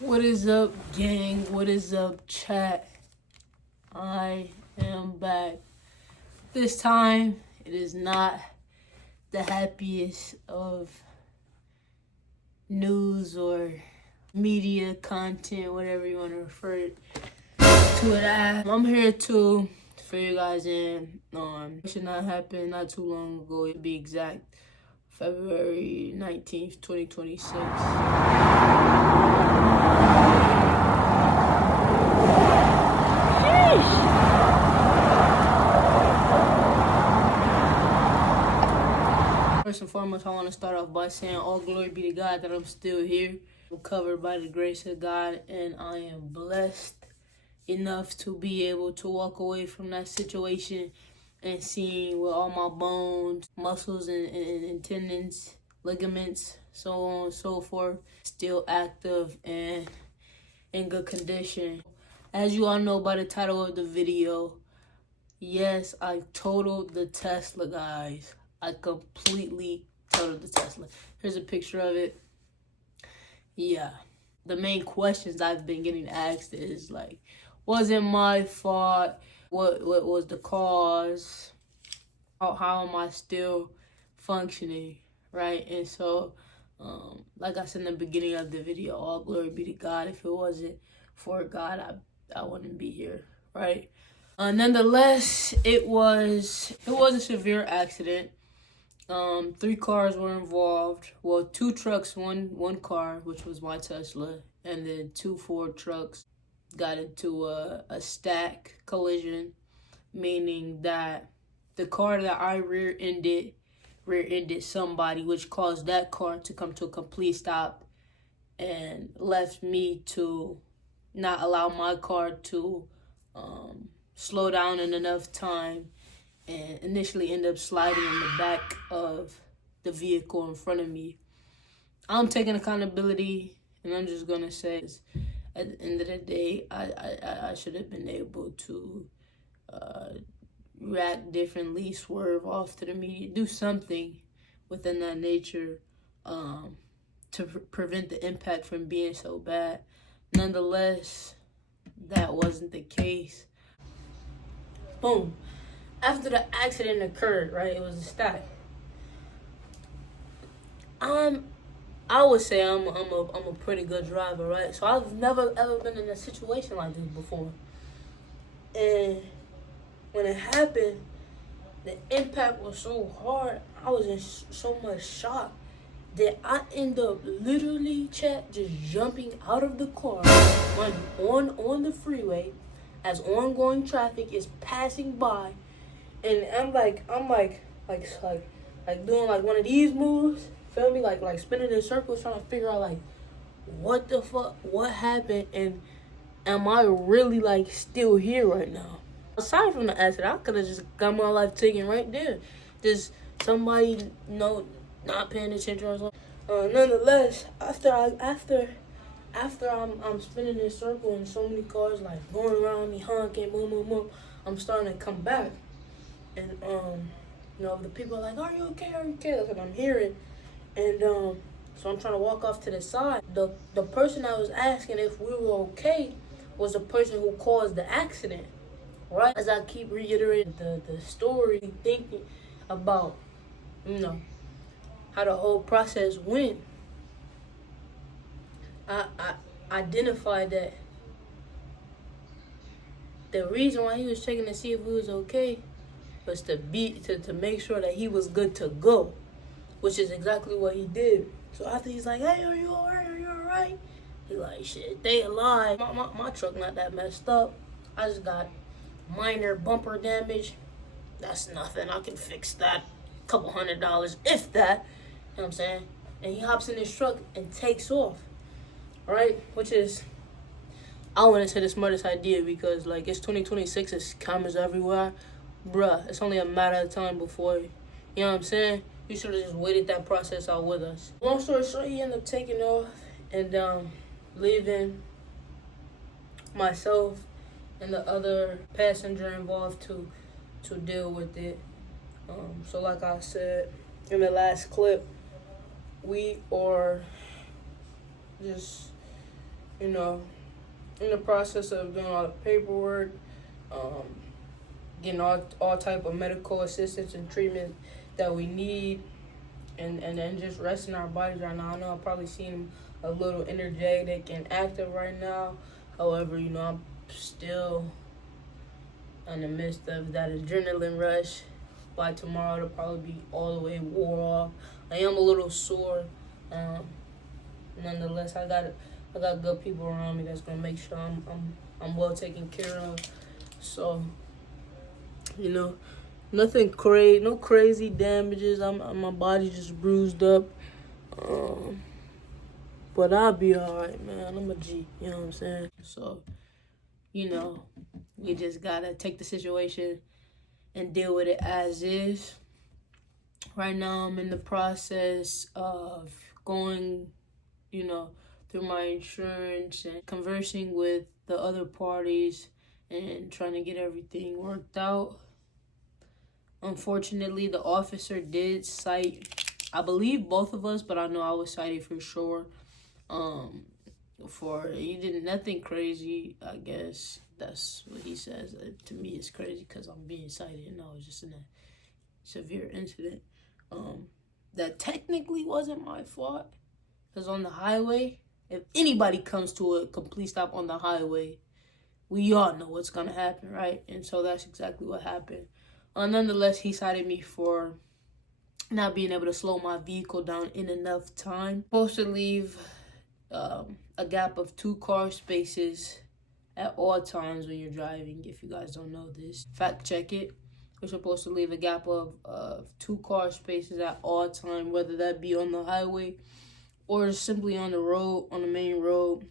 What is up, gang? What is up, chat? I am back. This time, it is not the happiest of news or media content, whatever you want to refer to it as. I'm here to fill you guys in on what should not happen not too long ago. To be exact, February 19th, 2026. First and foremost, I want to start off by saying all glory be to God that I'm still here. I'm covered by the grace of God, and I am blessed enough to be able to walk away from that situation and seeing with all my bones, muscles, and tendons, ligaments, so on and so forth, still active and in good condition. As you all know by the title of the video, yes, I totaled the Tesla, guys. I completely totaled the Tesla. Here's a picture of it. Yeah. The main questions I've been getting asked is like, was it my fault? What was the cause? How am I still functioning? Right? And so, like I said in the beginning of the video, all glory be to God. If it wasn't for God, I wouldn't be here. Right? Nonetheless, it was a severe accident. 3 cars were involved. Well, 2 trucks, one car, which was my Tesla, and then 2 Ford trucks got into a stack collision, meaning that the car that I rear-ended somebody, which caused that car to come to a complete stop and left me to not allow my car to slow down in enough time, and initially end up sliding in the back of the vehicle in front of me. I'm taking accountability, and I'm just gonna say, at the end of the day, I should have been able to react differently, swerve off to the media, do something within that nature to prevent the impact from being so bad. Nonetheless, that wasn't the case. Boom. After the accident occurred, right, it was a stack. I would say I'm a pretty good driver, right? So I've never ever been in a situation like this before. And when it happened, the impact was so hard. I was in so much shock that I end up literally, chat, just jumping out of the car on the freeway as ongoing traffic is passing by. And I'm like doing like one of these moves, feel me? Like spinning in circles, trying to figure out like what the fuck, what happened, and am I really like still here right now? Aside from the accident, I could have just got my life taken right there. Just somebody, not paying attention or something. Nonetheless, after I'm spinning in circle and so many cars like going around me honking, boom boom boom, I'm starting to come back. And the people are like, "Are you okay? Are you okay?" That's what I'm hearing. And so I'm trying to walk off to the side. The person I was asking if we were okay was the person who caused the accident. Right? As I keep reiterating the story, thinking about, how the whole process went, I identified that the reason why he was checking to see if we was okay was to make sure that he was good to go, which is exactly what he did. So after he's like, "Hey, are you alright? Are you alright?" He like, "Shit, they alive. My truck not that messed up. I just got minor bumper damage. That's nothing. I can fix that. Couple $100, if that." You know what I'm saying? And he hops in his truck and takes off. Right? Which is, I wouldn't say the smartest idea, because like it's 2026, it's cameras everywhere. Bruh, it's only a matter of time before, you know what I'm saying? You should have just waited that process out with us. Long story short, he ended up taking off and leaving myself and the other passenger involved to deal with it. So like I said in the last clip, we are just you know, in the process of doing all the paperwork, getting all type of medical assistance and treatment that we need, and then just resting our bodies right now. I know I probably seem a little energetic and active right now. However, I'm still in the midst of that adrenaline rush. By tomorrow, it'll probably be all the way wore off. I am a little sore. Um, Nonetheless, I got good people around me that's gonna make sure I'm well taken care of. So, you know, nothing crazy, no crazy damages. My body just bruised up. Um, but I'll be alright, man. I'm a G. You know what I'm saying? So, we just gotta take the situation and deal with it as is. Right now, I'm in the process of going, through my insurance and conversing with the other parties and trying to get everything worked out. Unfortunately, the officer did cite, I believe both of us, but I know I was cited for sure. He did nothing crazy, I guess. That's what he says. To me, it's crazy because I'm being cited and I was just in a severe incident. That technically wasn't my fault. Because on the highway, if anybody comes to a complete stop on the highway, we all know what's going to happen, right? And so that's exactly what happened. Nonetheless, he cited me for not being able to slow my vehicle down in enough time. Supposed to leave a gap of 2 car spaces at all times when you're driving. If you guys don't know this, fact check it. We're supposed to leave a gap of 2 car spaces at all time, whether that be on the highway or simply on the road, on the main road,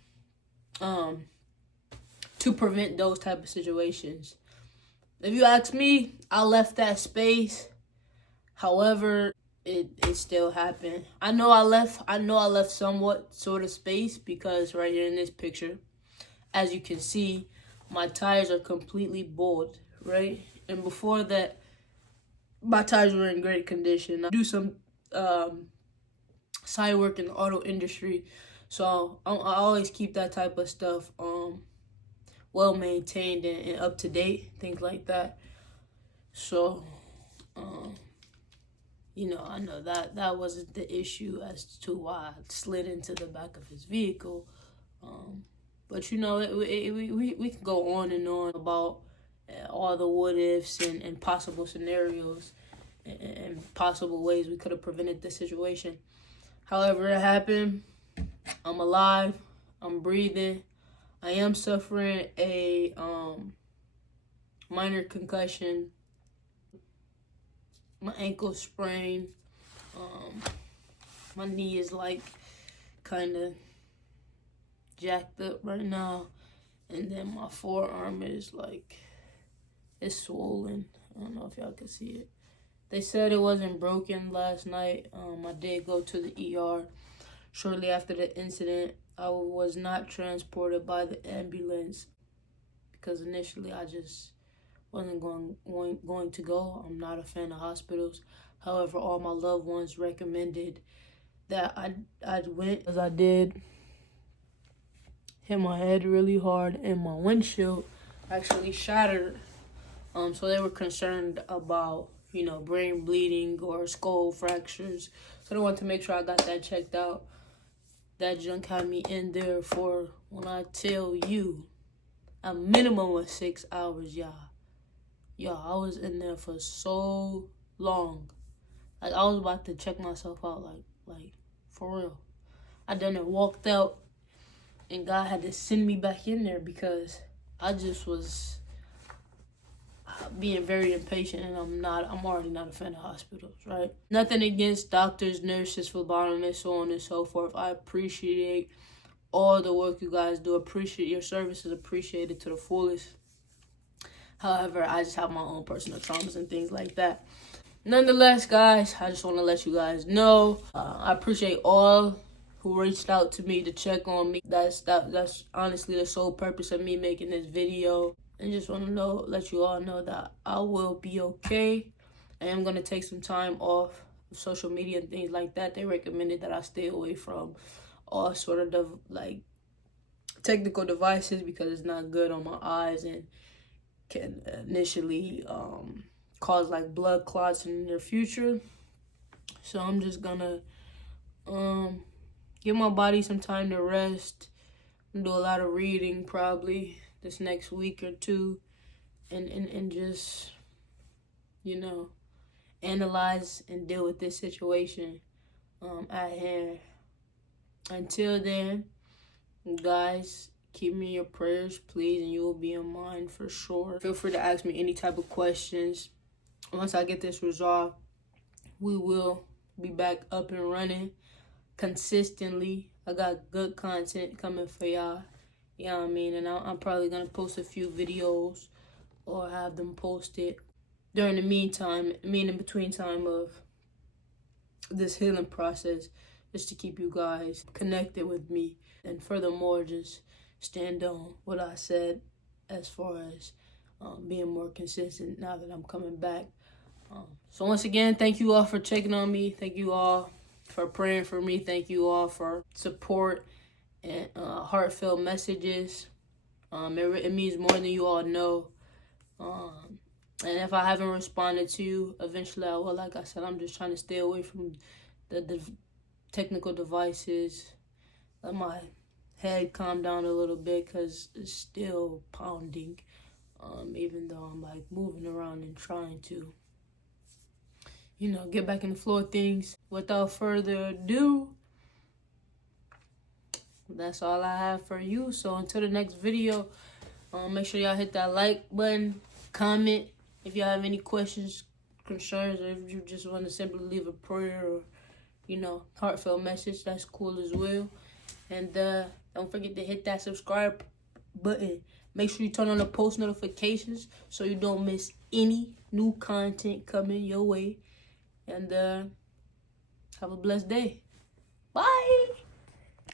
to prevent those type of situations. If you ask me, I left that space. However, it still happened. I know I left somewhat sort of space because right here in this picture, as you can see, my tires are completely bald, right? And before that, my tires were in great condition. I do some side work in the auto industry, so I always keep that type of stuff well maintained and up to date, things like that. So, I know that wasn't the issue as to why I slid into the back of his vehicle. But we can go on and on about all the what ifs and possible scenarios and possible ways we could have prevented the situation. However, it happened. I'm alive. I'm breathing. I am suffering a minor concussion. My ankle sprained. My knee is kind of jacked up right now, and then my forearm is it's swollen. I don't know if y'all can see it. They said it wasn't broken last night. I did go to the ER shortly after the incident. I was not transported by the ambulance because initially I just wasn't going to go. I'm not a fan of hospitals. However, all my loved ones recommended that I went, as I did hit my head really hard and my windshield actually shattered. So they were concerned about brain bleeding or skull fractures. So they wanted to make sure I got that checked out. That junk had me in there for, when I tell you, a minimum of 6 hours, y'all. I was in there for so long. I was about to check myself out, like for real. I done it, walked out, and God had to send me back in there because I just was being very impatient, and I'm already not a fan of hospitals, right? Nothing against doctors, nurses, phlebotomists, so on and so forth. I appreciate all the work you guys do. Appreciate your services, appreciate it to the fullest. However, I just have my own personal traumas and things like that. Nonetheless, guys, I just want to let you guys know I appreciate all who reached out to me to check on me. That's honestly the sole purpose of me making this video. And just want to let you all know that I will be okay. I am going to take some time off of social media and things like that. They recommended that I stay away from all sort of technical devices because it's not good on my eyes and can initially cause like blood clots in the future. So I'm just gonna give my body some time to rest, do a lot of reading probably this next week or two, and just, you know, analyze and deal with this situation at hand. Until then, guys, keep me in your prayers, please, and you will be in mine for sure. Feel free to ask me any type of questions. Once I get this resolved, we will be back up and running consistently. I got good content coming for y'all. You know what I mean? And I'm probably going to post a few videos or have them posted during the meantime, in between time of this healing process, just to keep you guys connected with me. And furthermore, just stand on what I said as far as being more consistent now that I'm coming back. So once again, thank you all for checking on me. Thank you all for praying for me. Thank you all for support and heartfelt messages. It means more than you all know. And if I haven't responded to you, eventually I will. Like I said, I'm just trying to stay away from the technical devices. Let my head calm down a little bit because it's still pounding. Even though I'm like moving around and trying to, you know, get back in the flow of things. Without further ado, that's all I have for you. So until the next video, make sure y'all hit that like button, comment if y'all have any questions, concerns, or if you just want to simply leave a prayer or, you know, heartfelt message, that's cool as well. And don't forget to hit that subscribe button. Make sure you turn on the post notifications so you don't miss any new content coming your way. And have a blessed day. Bye.